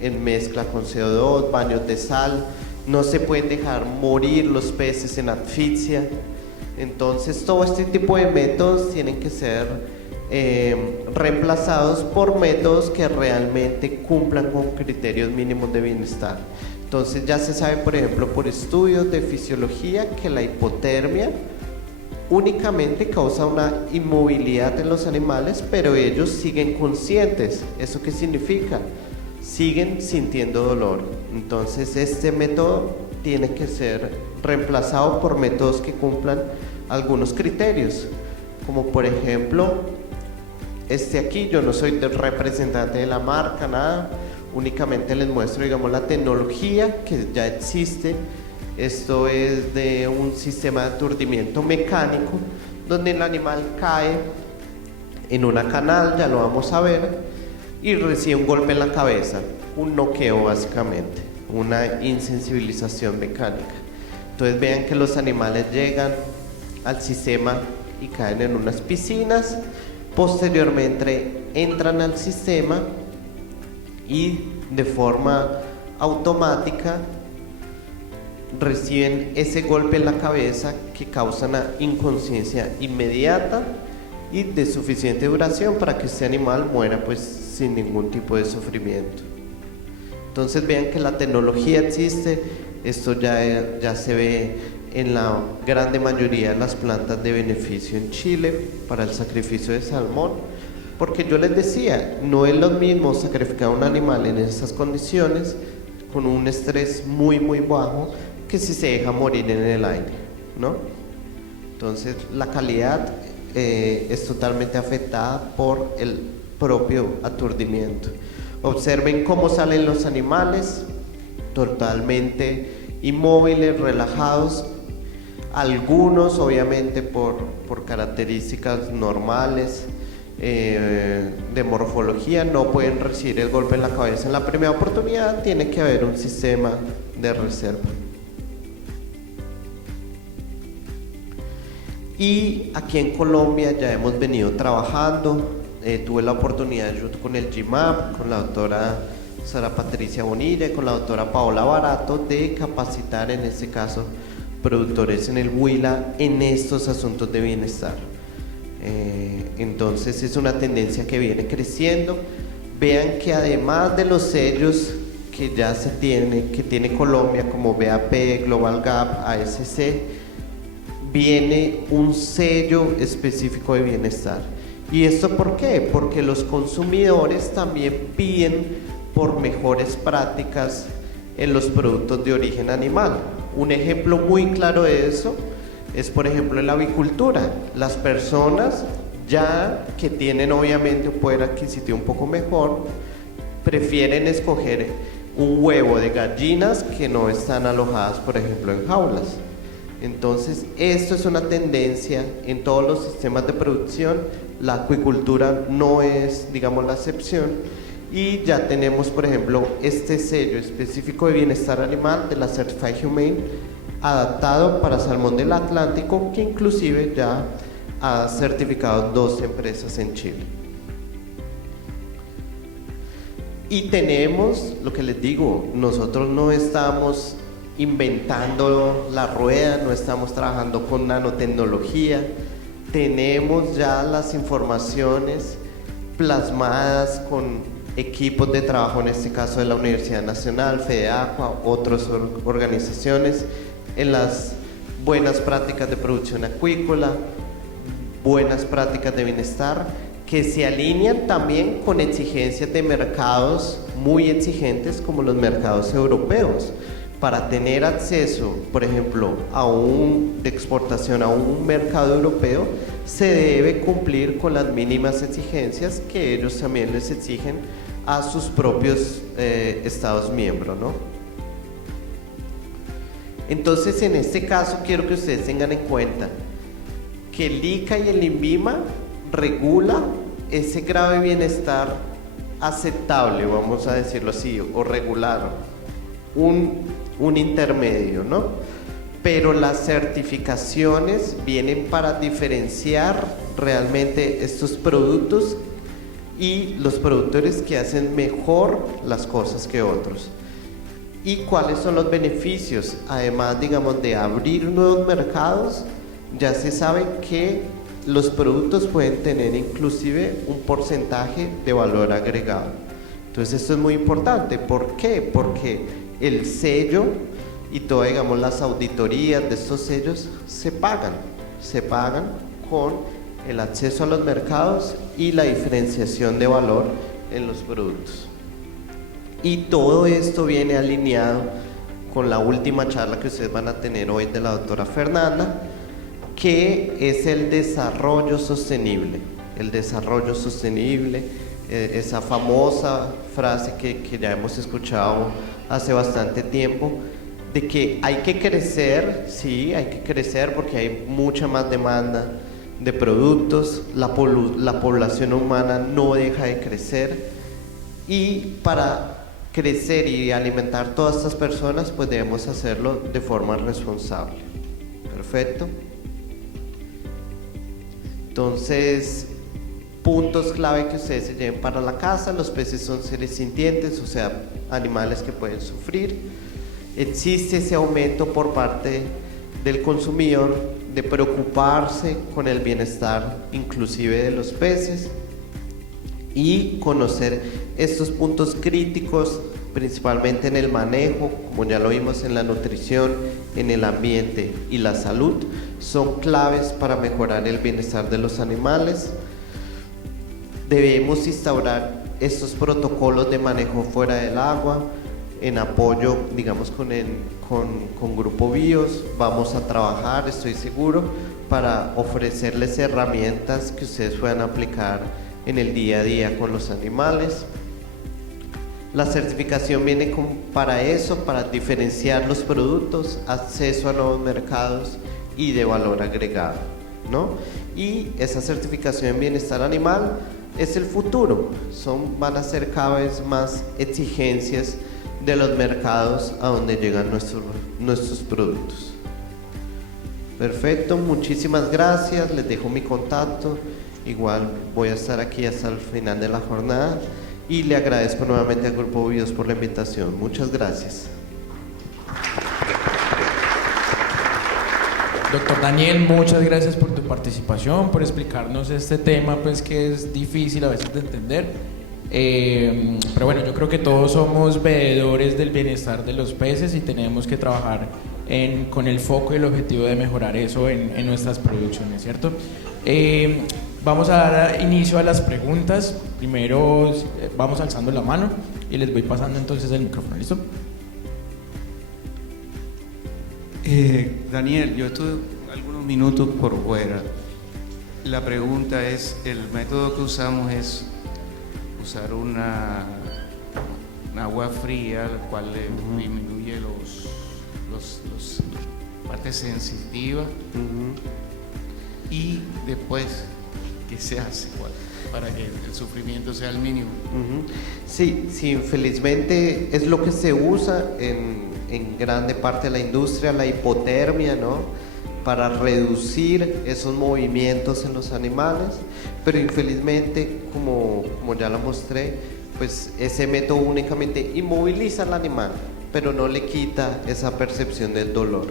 en mezcla con CO2, baños de sal, no se pueden dejar morir los peces en asfixia. Entonces todo este tipo de métodos tienen que ser reemplazados por métodos que realmente cumplan con criterios mínimos de bienestar. Entonces ya se sabe, por ejemplo, por estudios de fisiología, que la hipotermia únicamente causa una inmovilidad en los animales, pero ellos siguen conscientes. ¿Eso qué significa? Siguen sintiendo dolor. Entonces este método tiene que ser reemplazado por métodos que cumplan algunos criterios, como por ejemplo aquí. Yo no soy representante de la marca, nada, únicamente les muestro, digamos, la tecnología que ya existe. Esto es de un sistema de aturdimiento mecánico donde el animal cae en una canal, ya lo vamos a ver, y recibe un golpe en la cabeza, un noqueo básicamente, una insensibilización mecánica. Entonces vean que los animales llegan al sistema y caen en unas piscinas, posteriormente entran al sistema y de forma automática reciben ese golpe en la cabeza que causa una inconsciencia inmediata y de suficiente duración para que este animal muera pues sin ningún tipo de sufrimiento. Entonces vean que la tecnología existe. Esto ya se ve en la grande mayoría de las plantas de beneficio en Chile para el sacrificio de salmón, porque yo les decía, no es lo mismo sacrificar un animal en esas condiciones con un estrés muy bajo que si se deja morir en el aire, ¿no? Entonces la calidad es totalmente afectada por el propio aturdimiento. Observen cómo salen los animales, totalmente inmóviles, relajados. Algunos obviamente por características normales de morfología no pueden recibir el golpe en la cabeza en la primera oportunidad. Tiene que haber un sistema de reserva. Y aquí en Colombia ya hemos venido trabajando. Tuve la oportunidad junto con el GMAP, con la doctora Sara Patricia Bonilla y con la doctora Paola Barato de capacitar, en este caso, productores en el Huila en estos asuntos de bienestar. Entonces es una tendencia que viene creciendo. Vean que además de los sellos que ya se que tiene Colombia, como BAP, Global Gap, ASC, viene un sello específico de bienestar. ¿Y esto por qué? Porque los consumidores también piden por mejores prácticas en los productos de origen animal. Un ejemplo muy claro de eso es, por ejemplo, en la avicultura. Las personas ya que tienen obviamente un poder adquisitivo un poco mejor, prefieren escoger un huevo de gallinas que no están alojadas, por ejemplo, en jaulas. Entonces, esto es una tendencia en todos los sistemas de producción. La acuicultura no es, digamos, la excepción. Y ya tenemos, por ejemplo, este sello específico de bienestar animal de la Certified Humane, adaptado para salmón del Atlántico, que inclusive ya ha certificado 2 empresas en Chile. Y tenemos, lo que les digo, nosotros no estamos inventando la rueda, no estamos trabajando con nanotecnología, tenemos ya las informaciones plasmadas con equipos de trabajo, en este caso de la Universidad Nacional, FEDEACUA, otras organizaciones, en las buenas prácticas de producción acuícola, buenas prácticas de bienestar, que se alinean también con exigencias de mercados muy exigentes como los mercados europeos. Para tener acceso, por ejemplo, de exportación a un mercado europeo, se debe cumplir con las mínimas exigencias que ellos también les exigen a sus propios estados miembros, ¿no? Entonces, en este caso, quiero que ustedes tengan en cuenta que el ICA y el INVIMA regula ese grado de bienestar aceptable, vamos a decirlo así, o regular, un intermedio, ¿no? Pero las certificaciones vienen para diferenciar realmente estos productos y los productores que hacen mejor las cosas que otros. ¿Y cuáles son los beneficios? Además, digamos, de abrir nuevos mercados, ya se sabe que los productos pueden tener inclusive un porcentaje de valor agregado. Entonces esto es muy importante. ¿Por qué? Porque el sello y todas, digamos, las auditorías de estos sellos se pagan con el acceso a los mercados y la diferenciación de valor en los productos. Y todo esto viene alineado con la última charla que ustedes van a tener hoy de la doctora Fernanda, que es el desarrollo sostenible. El desarrollo sostenible, esa famosa frase que ya hemos escuchado hace bastante tiempo, de que hay que crecer, sí, hay que crecer porque hay mucha más demanda de productos, la población humana no deja de crecer, y para crecer y alimentar todas estas personas, pues debemos hacerlo de forma responsable. Perfecto. Entonces, puntos clave que ustedes se lleven para la casa: los peces son seres sintientes, o sea, animales que pueden sufrir. Existe ese aumento por parte del consumidor de preocuparse con el bienestar inclusive de los peces, y conocer estos puntos críticos, principalmente en el manejo, como ya lo vimos en la nutrición, en el ambiente y la salud, son claves para mejorar el bienestar de los animales. Debemos instaurar estos protocolos de manejo fuera del agua, en apoyo, digamos, con Grupo Bios. Vamos a trabajar, estoy seguro, para ofrecerles herramientas que ustedes puedan aplicar en el día a día con los animales. La certificación viene para eso, para diferenciar los productos, acceso a nuevos mercados y de valor agregado, ¿no? Y esa certificación en bienestar animal es el futuro. Van a ser cada vez más exigencias de los mercados a donde llegan nuestros productos. Perfecto, muchísimas gracias, les dejo mi contacto. Igual voy a estar aquí hasta el final de la jornada, y le agradezco nuevamente al Grupo Bios por la invitación. Muchas gracias. Doctor Daniel, muchas gracias por tu participación, por explicarnos este tema, pues que es difícil a veces de entender. Pero bueno, yo creo que todos somos veedores del bienestar de los peces y tenemos que trabajar con el foco y el objetivo de mejorar eso en nuestras producciones, ¿cierto? Vamos a dar inicio a las preguntas. Primero vamos alzando la mano y les voy pasando entonces el micrófono. ¿Listo? Daniel, yo estuve algunos minutos por fuera. La pregunta es, el método que usamos es usar un agua fría, la cual disminuye los partes sensitivas. Y después, ¿qué se hace para que el sufrimiento sea el mínimo? Sí, infelizmente es lo que se usa en grande parte de la industria, la hipotermia, ¿no? Para reducir esos movimientos en los animales, pero infelizmente, como ya lo mostré, pues ese método únicamente inmoviliza al animal, pero no le quita esa percepción del dolor.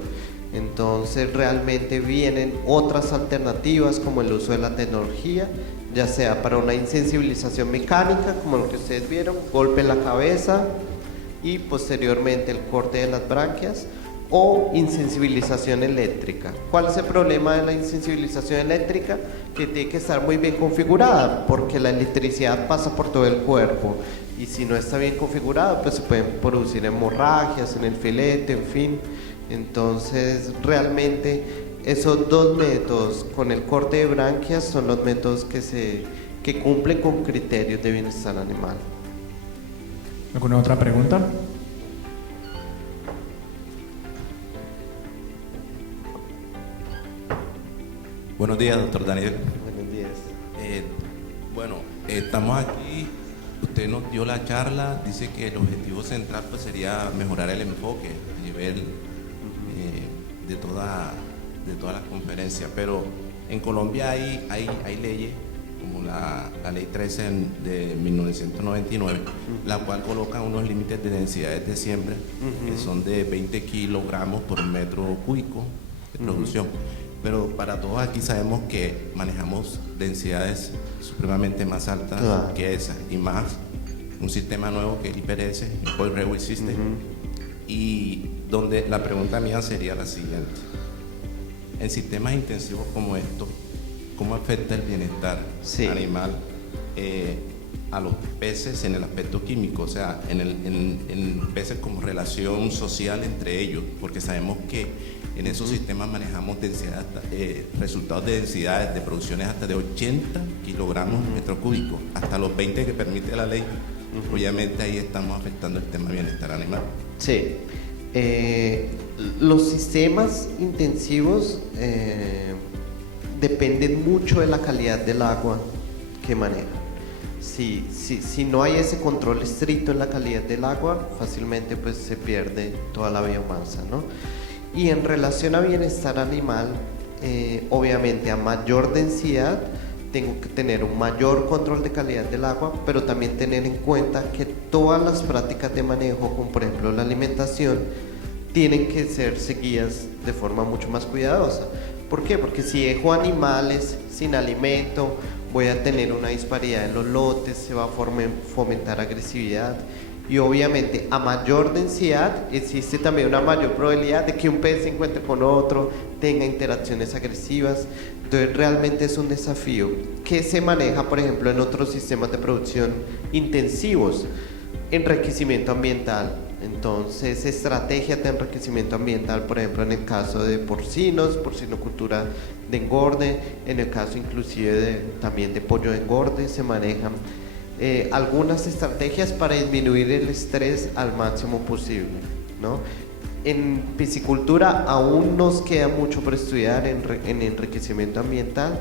Entonces realmente vienen otras alternativas, como el uso de la tecnología, ya sea para una insensibilización mecánica, como lo que ustedes vieron, golpe en la cabeza y posteriormente el corte de las branquias, o insensibilización eléctrica. ¿Cuál es el problema de la insensibilización eléctrica? Que tiene que estar muy bien configurada, porque la electricidad pasa por todo el cuerpo, y si no está bien configurado, pues se pueden producir hemorragias en el filete, en fin. Entonces realmente esos dos métodos con el corte de branquias son los métodos que cumplen con criterios de bienestar animal. ¿Alguna otra pregunta? Buenos días, doctor Daniel. Buenos días. Estamos aquí, usted nos dio la charla, dice que el objetivo central pues sería mejorar el enfoque a nivel de todas las conferencias, pero en Colombia hay leyes como la ley 13 de 1999, la cual coloca unos límites de densidades de siembra que son de 20 kilogramos por metro cúbico de producción. pero para todos aquí sabemos que manejamos densidades supremamente más altas Claro. que esas, y más un sistema nuevo que es el IPRS, Import Railway System, y donde la pregunta mía sería la siguiente: en sistemas intensivos como estos, ¿cómo afecta el bienestar Sí. animal a los peces en el aspecto químico? O sea, en peces como relación social entre ellos, porque sabemos que en esos sistemas manejamos densidades, resultados de densidades de producciones hasta de 80 kilogramos metro cúbico, hasta los 20 que permite la ley. Obviamente ahí estamos afectando el tema bienestar animal. Sí. Los sistemas intensivos dependen mucho de la calidad del agua que manejan. Si no hay ese control estricto en la calidad del agua, fácilmente pues se pierde toda la biomasa, ¿no? Y en relación a bienestar animal, obviamente a mayor densidad tengo que tener un mayor control de calidad del agua, pero también tener en cuenta que todas las prácticas de manejo, como por ejemplo la alimentación, tienen que ser seguidas de forma mucho más cuidadosa. ¿Por qué? Porque si dejo animales sin alimento, voy a tener una disparidad en los lotes, se va a fomentar agresividad, y obviamente a mayor densidad existe también una mayor probabilidad de que un pez se encuentre con otro, tenga interacciones agresivas. Entonces realmente es un desafío que se maneja, por ejemplo, en otros sistemas de producción intensivos: enriquecimiento ambiental. Entonces, estrategias de enriquecimiento ambiental, por ejemplo, en el caso de porcinos, porcinocultura de engorde, en el caso inclusive también de pollo de engorde, se manejan algunas estrategias para disminuir el estrés al máximo posible, ¿no? En piscicultura aún nos queda mucho por estudiar en enriquecimiento ambiental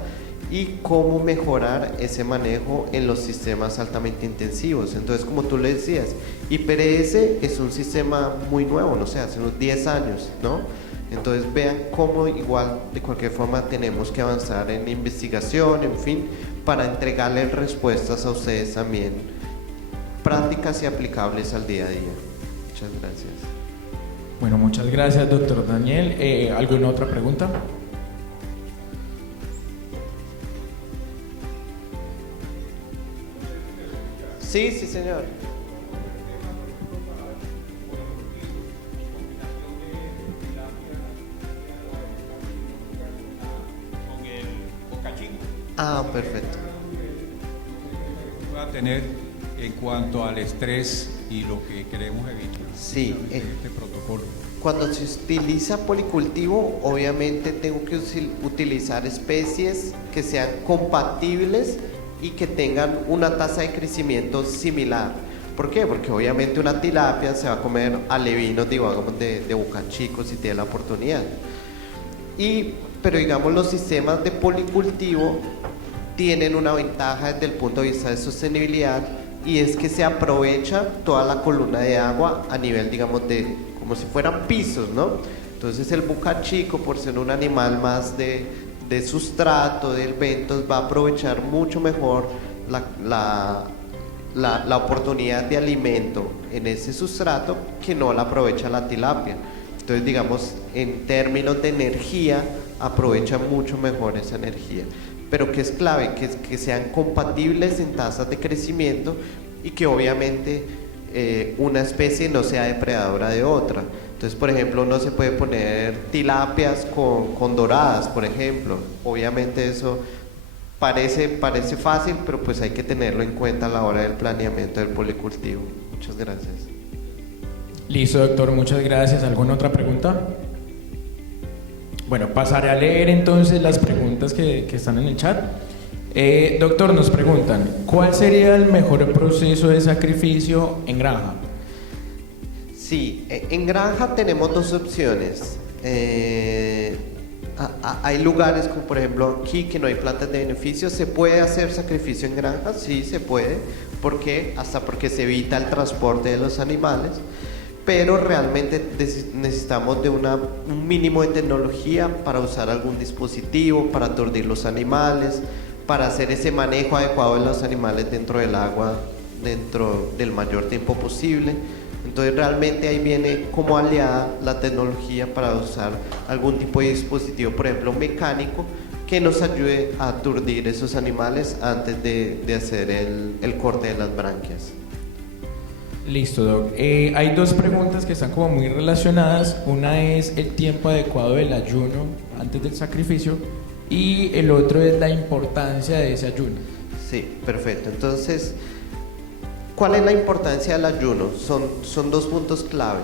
y cómo mejorar ese manejo en los sistemas altamente intensivos. Entonces, como tú le decías, IPRS es un sistema muy nuevo, no sé, hace unos 10 años, ¿no? Entonces vean cómo igual de cualquier forma tenemos que avanzar en investigación, en fin, para entregarles respuestas a ustedes también prácticas y aplicables al día a día. Muchas gracias. Bueno, muchas gracias, doctor Daniel. ¿Alguna otra pregunta? Sí, sí, señor. Ah, perfecto. Va a tener en cuanto al estrés y lo que queremos evitar. Sí, en este protocolo. Cuando se utiliza policultivo, obviamente tengo que utilizar especies que sean compatibles y que tengan una tasa de crecimiento similar. ¿Por qué? Porque obviamente una tilapia se va a comer alevinos, digamos, de Boca Chico si tiene la oportunidad. Pero digamos, los sistemas de policultivo tienen una ventaja desde el punto de vista de sostenibilidad, y es que se aprovecha toda la columna de agua a nivel, digamos, como si fueran pisos, ¿no? Entonces el Boca Chico, por ser un animal más de sustrato, de ventos, va a aprovechar mucho mejor la oportunidad de alimento en ese sustrato que no la aprovecha la tilapia. Entonces, digamos, en términos de energía, aprovecha mucho mejor esa energía. Pero que es clave, que sean compatibles en tasas de crecimiento y que obviamente una especie no sea depredadora de otra. Entonces, por ejemplo, no se puede poner tilapias con doradas, por ejemplo. Obviamente eso parece fácil, pero pues hay que tenerlo en cuenta a la hora del planeamiento del policultivo. Muchas gracias. Listo, doctor, muchas gracias. ¿Alguna otra pregunta? Bueno, pasaré a leer entonces las preguntas que están en el chat. Doctor, nos preguntan, ¿cuál sería el mejor proceso de sacrificio en granja? Sí, en granja tenemos dos opciones. Hay lugares como por ejemplo aquí que no hay plantas de beneficio. ¿Se puede hacer sacrificio en granja? Sí, se puede. ¿Por qué? Hasta porque se evita el transporte de los animales. Pero realmente necesitamos de un mínimo de tecnología para usar algún dispositivo, para aturdir los animales, para hacer ese manejo adecuado de los animales dentro del agua, dentro del mayor tiempo posible. Entonces realmente ahí viene como aliada la tecnología para usar algún tipo de dispositivo, por ejemplo mecánico, que nos ayude a aturdir esos animales antes de hacer el corte de las branquias. Listo, Doc. Hay dos preguntas que están como muy relacionadas. Una es el tiempo adecuado del ayuno antes del sacrificio y el otro es la importancia de ese ayuno. Sí, perfecto. Entonces, ¿cuál es la importancia del ayuno? Son dos puntos clave.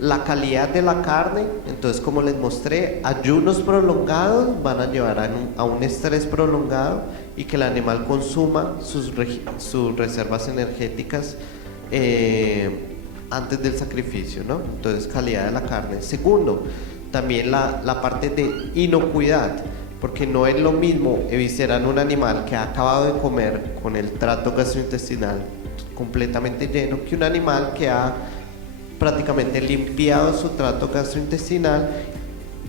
La calidad de la carne, entonces como les mostré, ayunos prolongados van a llevar a un estrés prolongado y que el animal consuma sus reservas energéticas antes del sacrificio, ¿no? Entonces calidad de la carne. Segundo, también la parte de inocuidad, porque no es lo mismo eviscerar un animal que ha acabado de comer con el tracto gastrointestinal completamente lleno que un animal que ha prácticamente limpiado su tracto gastrointestinal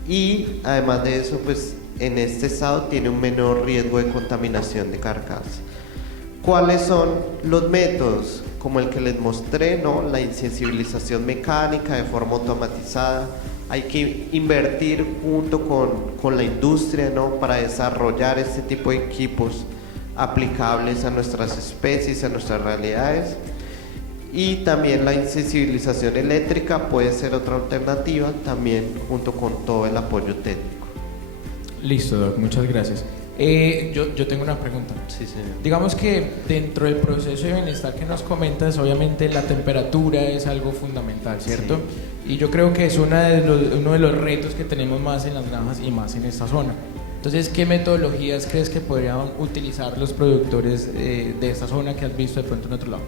y además de eso pues en este estado tiene un menor riesgo de contaminación de carcasa. ¿Cuáles son los métodos? Como el que les mostré, ¿no? La insensibilización mecánica de forma automatizada. Hay que invertir junto con la industria, ¿no? Para desarrollar este tipo de equipos aplicables a nuestras especies, a nuestras realidades. Y también la insensibilización eléctrica puede ser otra alternativa, también junto con todo el apoyo técnico. Listo, Doc, muchas gracias. Yo tengo una pregunta. Sí, señor. Digamos que dentro del proceso de bienestar que nos comentas, obviamente la temperatura es algo fundamental, ¿cierto? Sí. Y yo creo que es uno de los retos que tenemos más en las granjas y más en esta zona. Entonces, ¿qué metodologías crees que podrían utilizar los productores de esta zona que has visto de pronto en otro lado?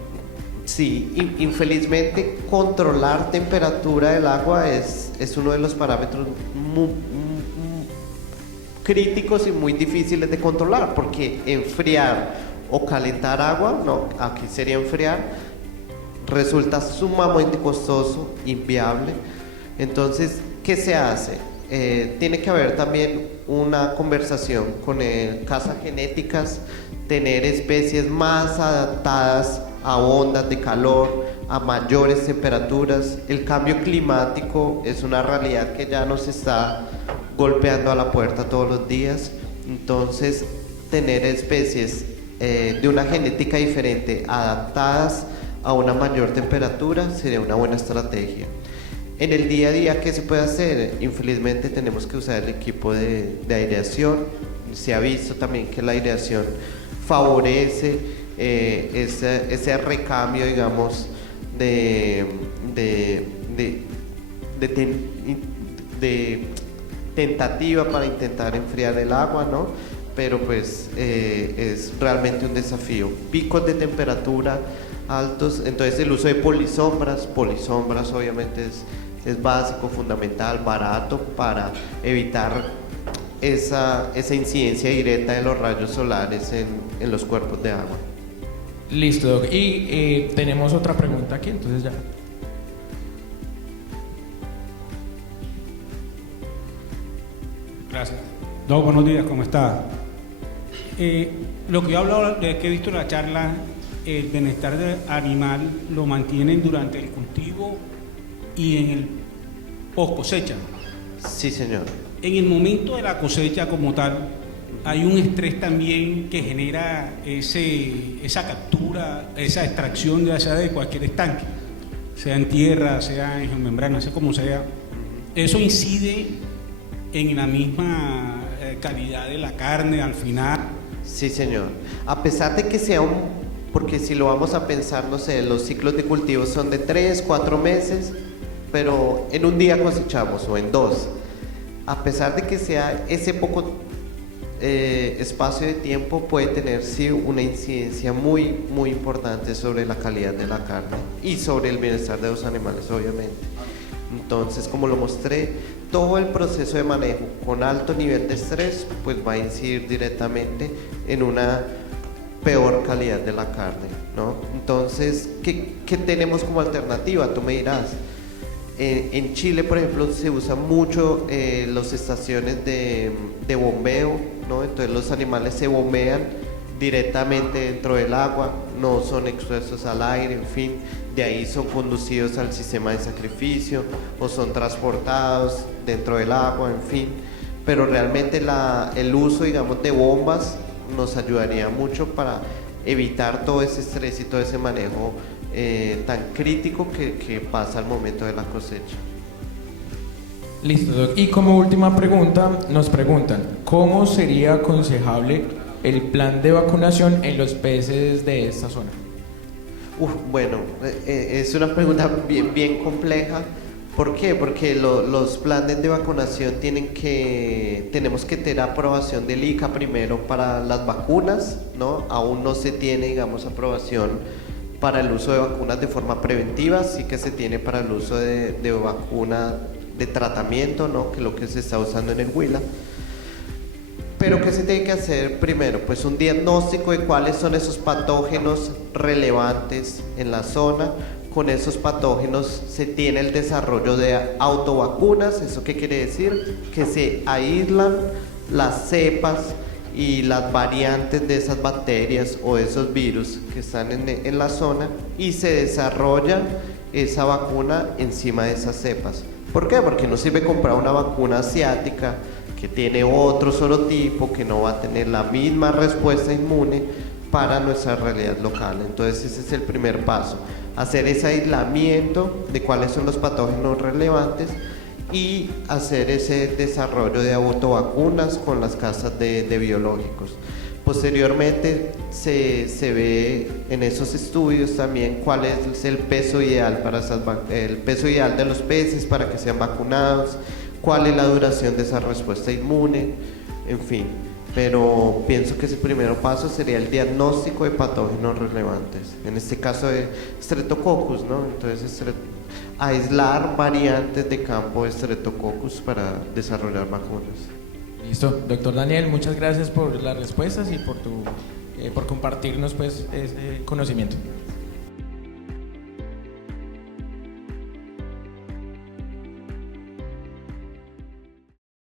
Sí, infelizmente controlar temperatura del agua es uno de los parámetros muy críticos y muy difíciles de controlar, porque enfriar o calentar agua, no, aquí sería enfriar, resulta sumamente costoso, inviable. Entonces, ¿qué se hace? Tiene que haber también una conversación con casas genéticas, tener especies más adaptadas a ondas de calor, a mayores temperaturas. El cambio climático es una realidad que ya nos está golpeando a la puerta todos los días. Entonces, tener especies de una genética diferente, adaptadas a una mayor temperatura, sería una buena estrategia. En el día a día, ¿qué se puede hacer? Infelizmente tenemos que usar el equipo de aireación. Se ha visto también que la aireación favorece ese recambio, digamos, de tentativa para intentar enfriar el agua, ¿no? Pero pues es realmente un desafío. Picos de temperatura altos, entonces el uso de polisombras obviamente es básico, fundamental, barato para evitar esa incidencia directa de los rayos solares en los cuerpos de agua. Listo, Doc. Y tenemos otra pregunta aquí, entonces ya. Gracias. Doc, buenos días, ¿cómo está? Lo que yo he hablado, que he visto en la charla, el bienestar del animal lo mantienen durante el cultivo y en el post cosecha. Sí, señor. En el momento de la cosecha como tal, hay un estrés también que genera esa captura, esa extracción ya sea de cualquier estanque, sea en tierra, sea en geomembrana, sea como sea. Eso incide en la misma calidad de la carne al final. Sí, señor. A pesar de que sea porque si lo vamos a pensar, no sé, los ciclos de cultivo son de 3, 4 meses, pero en un día cosechamos o en 2. A pesar de que sea ese poco espacio de tiempo, puede tener sí una incidencia muy, muy importante sobre la calidad de la carne y sobre el bienestar de los animales, obviamente. Entonces, como lo mostré, todo el proceso de manejo con alto nivel de estrés pues va a incidir directamente en una peor calidad de la carne, ¿no? Entonces, ¿qué tenemos como alternativa? Tú me dirás. En Chile, por ejemplo, se usan mucho las estaciones de bombeo, ¿no? Entonces los animales se bombean directamente dentro del agua, no son expuestos al aire, en fin, de ahí son conducidos al sistema de sacrificio o son transportados dentro del agua, en fin, pero realmente el uso, digamos, de bombas nos ayudaría mucho para evitar todo ese estrés y todo ese manejo tan crítico que pasa al momento de la cosecha. Listo, Doc. Y como última pregunta, nos preguntan, ¿cómo sería aconsejable el plan de vacunación en los peces de esta zona? Bueno, es una pregunta bien compleja. ¿Por qué? Porque los planes de vacunación tenemos que tener aprobación del ICA primero para las vacunas, ¿no? Aún no se tiene, digamos, aprobación para el uso de vacunas de forma preventiva, sí que se tiene para el uso de vacuna de tratamiento, ¿no? Que es lo que se está usando en el Huila. Pero ¿qué se tiene que hacer primero? Pues un diagnóstico de cuáles son esos patógenos relevantes en la zona. Con esos patógenos se tiene el desarrollo de autovacunas. ¿Eso qué quiere decir? Que se aíslan las cepas y las variantes de esas bacterias o esos virus que están en la zona y se desarrolla esa vacuna encima de esas cepas. ¿Por qué? Porque no sirve comprar una vacuna asiática que tiene otro sorotipo, que no va a tener la misma respuesta inmune para nuestra realidad local. Entonces ese es el primer paso, hacer ese aislamiento de cuáles son los patógenos relevantes y hacer ese desarrollo de autovacunas con las casas de biológicos. Posteriormente se ve en esos estudios también cuál es el peso ideal el peso ideal de los peces para que sean vacunados, cuál es la duración de esa respuesta inmune, en fin. Pero pienso que ese primer paso sería el diagnóstico de patógenos relevantes, en este caso de Streptococcus, ¿no? Entonces aislar variantes de campo de Streptococcus para desarrollar vacunas. Listo, doctor Daniel, muchas gracias por las respuestas y por compartirnos pues ese conocimiento.